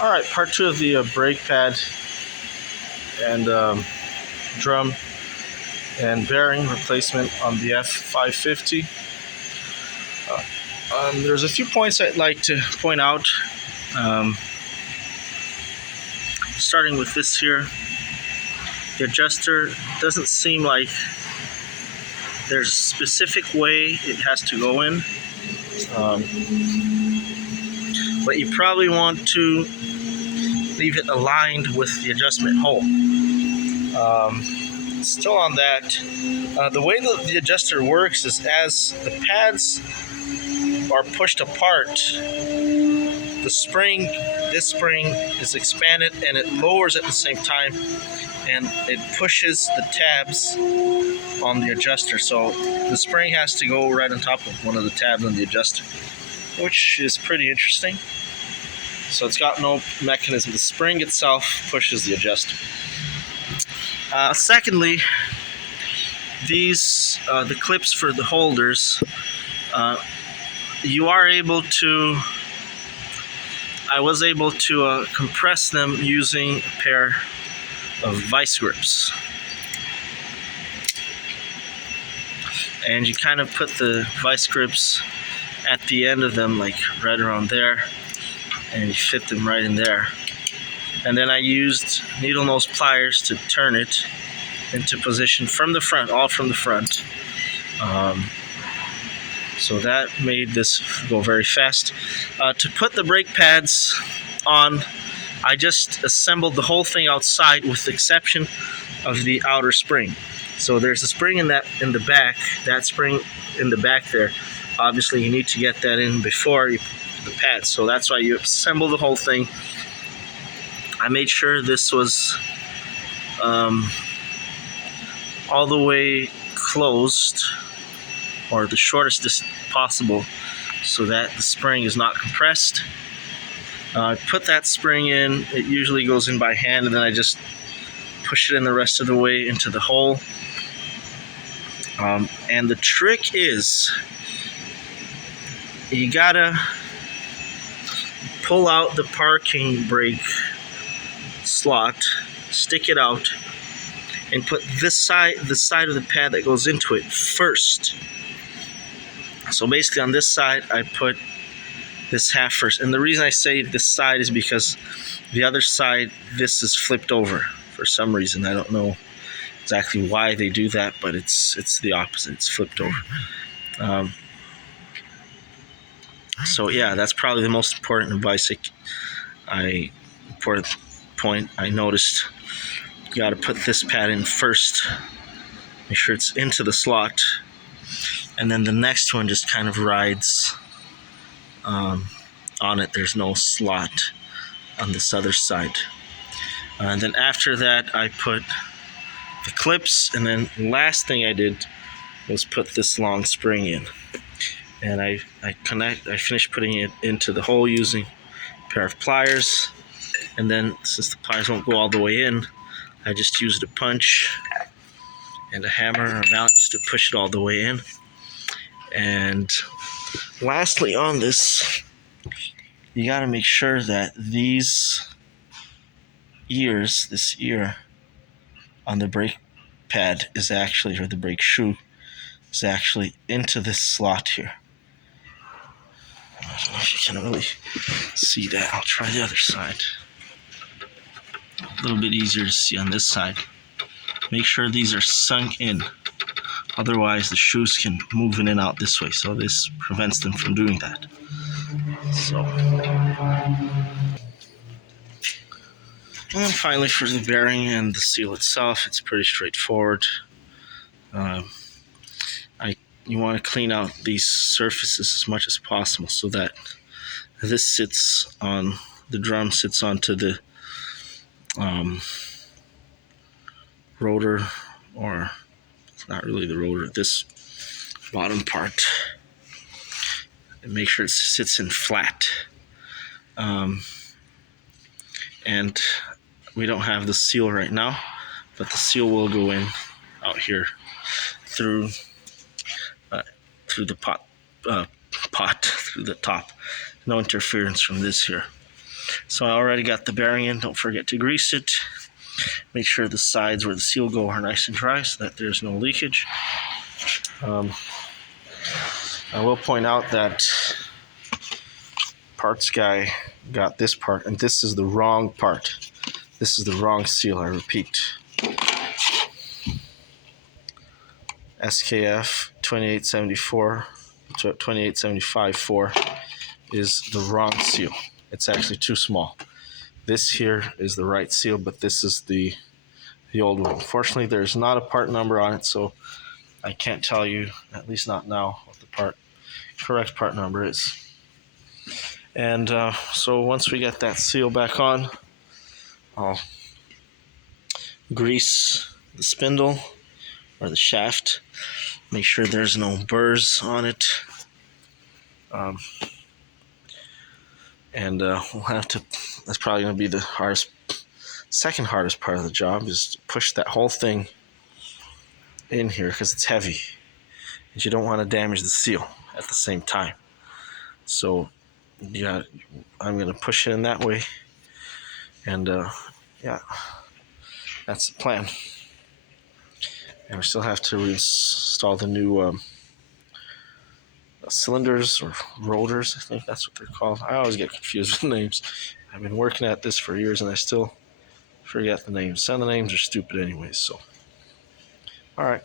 All right, part two of the brake pad and drum and bearing replacement on the F-550. There's a few points I'd like to point out. Um, Starting with this here, the adjuster doesn't seem like there's a specific way it has to go in, but you probably want to leave it aligned with the adjustment hole. Still on that, the way that the adjuster works is as the pads are pushed apart, this spring is expanded and it lowers at the same time, and it pushes the tabs on the adjuster. So the spring has to go right on top of one of the tabs on the adjuster, which is pretty interesting. So it's got no mechanism. The spring itself pushes the adjuster. Secondly, these the clips for the holders, you are able to. I was able to compress them using a pair of vice grips, and you kind of put the vice grips at the end of them, like right around there, and you fit them right in there. And then I used needle nose pliers to turn it into position from the front, all from the front. So that made this go very fast. To put the brake pads on, I just assembled the whole thing outside with the exception of the outer spring. So there's a spring in the back, that spring in the back there. Obviously you need to get that in before you put the pads. So that's why you assemble the whole thing. I made sure this was all the way closed, or the shortest distance possible, so that the spring is not compressed. I put that spring in. It usually goes in by hand, and then I just push it in the rest of the way into the hole. And the trick is, you gotta pull out the parking brake slot, stick it out, and put the side of the pad that goes into it first. So basically on this side, I put this half first. And the reason I say this side is because the other side, this is flipped over for some reason. I don't know exactly why they do that, but it's the opposite. It's flipped over. So yeah, that's probably the most important advice important point I noticed. You got to put this pad in first. Make sure it's into the slot. And then the next one just kind of rides on it. There's no slot on this other side. And then after that, I put the clips. And then last thing I did was put this long spring in. And I finished putting it into the hole using a pair of pliers. And then since the pliers won't go all the way in, I just used a punch and a hammer or a mallet just to push it all the way in. And lastly on this, you got to make sure that this ear on the brake pad is actually, or the brake shoe is actually into this slot here. I don't know if you can really see that. I'll try the other side. A little bit easier to see on this side. Make sure these are sunk in. Otherwise, the shoes can move in and out this way, so this prevents them from doing that. So, and then finally, for the bearing and the seal itself, it's pretty straightforward. You want to clean out these surfaces as much as possible, so that this sits on the drum, sits onto the rotor, or it's not really the rotor, this bottom part, and make sure it sits in flat. And we don't have the seal right now, but the seal will go in out here through the pot through the top. No interference from this here. So I already got the bearing in. Don't forget to grease it. Make sure the sides where the seal go are nice and dry so that there's no leakage. I will point out that parts guy got this part, and this is the wrong part. This is the wrong seal, I repeat. SKF 2874, 2875-4 is the wrong seal. It's actually too small. This here is the right seal, but this is the old one. Unfortunately, there's not a part number on it, so I can't tell you, at least not now, what the correct part number is. And so once we get that seal back on, I'll grease the spindle or the shaft. Make sure there's no burrs on it. And we'll have to, that's probably going to be the second hardest part of the job, is to push that whole thing in here because it's heavy. And you don't want to damage the seal at the same time. So yeah, I'm going to push it in that way. And yeah, that's the plan. And we still have to install the new cylinders or rotors. I think that's what they're called. I always get confused with the names. I've been working at this for years and I still forget the names. Some of the names are stupid anyways. So, all right.